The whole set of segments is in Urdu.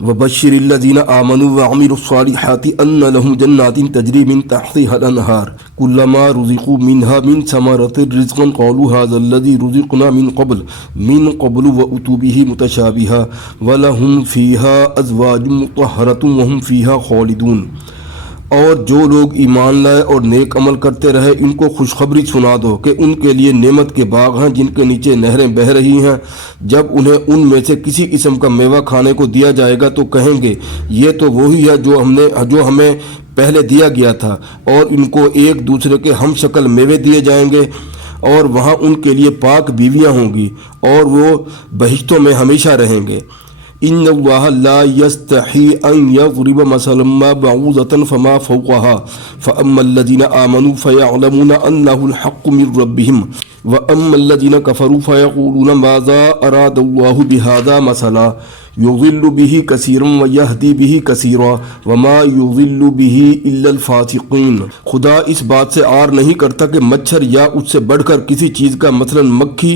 وبشر الذين آمنوا وعملوا الصالحات أن لهم جنات تجري من تحتها الأنهار كلما رزقوا منها من ثمرة رزقا قالوا هذا الذي رزقنا من قبل وأتوا به متشابها ولهم فيها أزواج مطهرة وهم فيها خالدون۔ اور جو لوگ ایمان لائے اور نیک عمل کرتے رہے ان کو خوشخبری سنا دو کہ ان کے لیے نعمت کے باغ ہیں جن کے نیچے نہریں بہہ رہی ہیں۔ جب انہیں ان میں سے کسی قسم کا میوہ کھانے کو دیا جائے گا تو کہیں گے یہ تو وہی ہے جو ہمیں پہلے دیا گیا تھا، اور ان کو ایک دوسرے کے ہم شکل میوے دیے جائیں گے، اور وہاں ان کے لیے پاک بیویاں ہوں گی اور وہ بہشتوں میں ہمیشہ رہیں گے۔ ان اللہ لا یستحی ان یضرب مثلا ما بعوضة فما فوقها فاما الذین آمنوا فیعلمون انہ الحق من ربهم واما الذین کفروا فیقولون ماذا اراد اللہ بہذا مثلا یضل به کثیرا ویہدی به کثیرا وما یضل به الا الفاسقین۔ خدا اس بات سے عار نہیں کرتا کہ مچھر یا اس سے بڑھ کر کسی چیز کا مثلا مکھی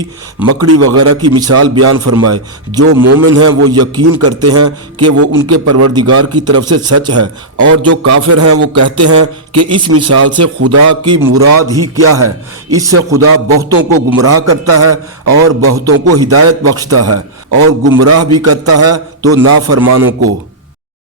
مکڑی وغیرہ کی مثال بیان فرمائے۔ جو مومن ہیں وہ یقین کرتے ہیں کہ وہ ان کے پروردگار کی طرف سے سچ ہے، اور جو کافر ہیں وہ کہتے ہیں کہ اس مثال سے خدا کی مراد ہی کیا ہے۔ اس سے خدا بہتوں کو گمراہ کرتا ہے اور بہتوں کو ہدایت بخشتا ہے، اور گمراہ بھی کرتا ہے تو نافرمانوں کو۔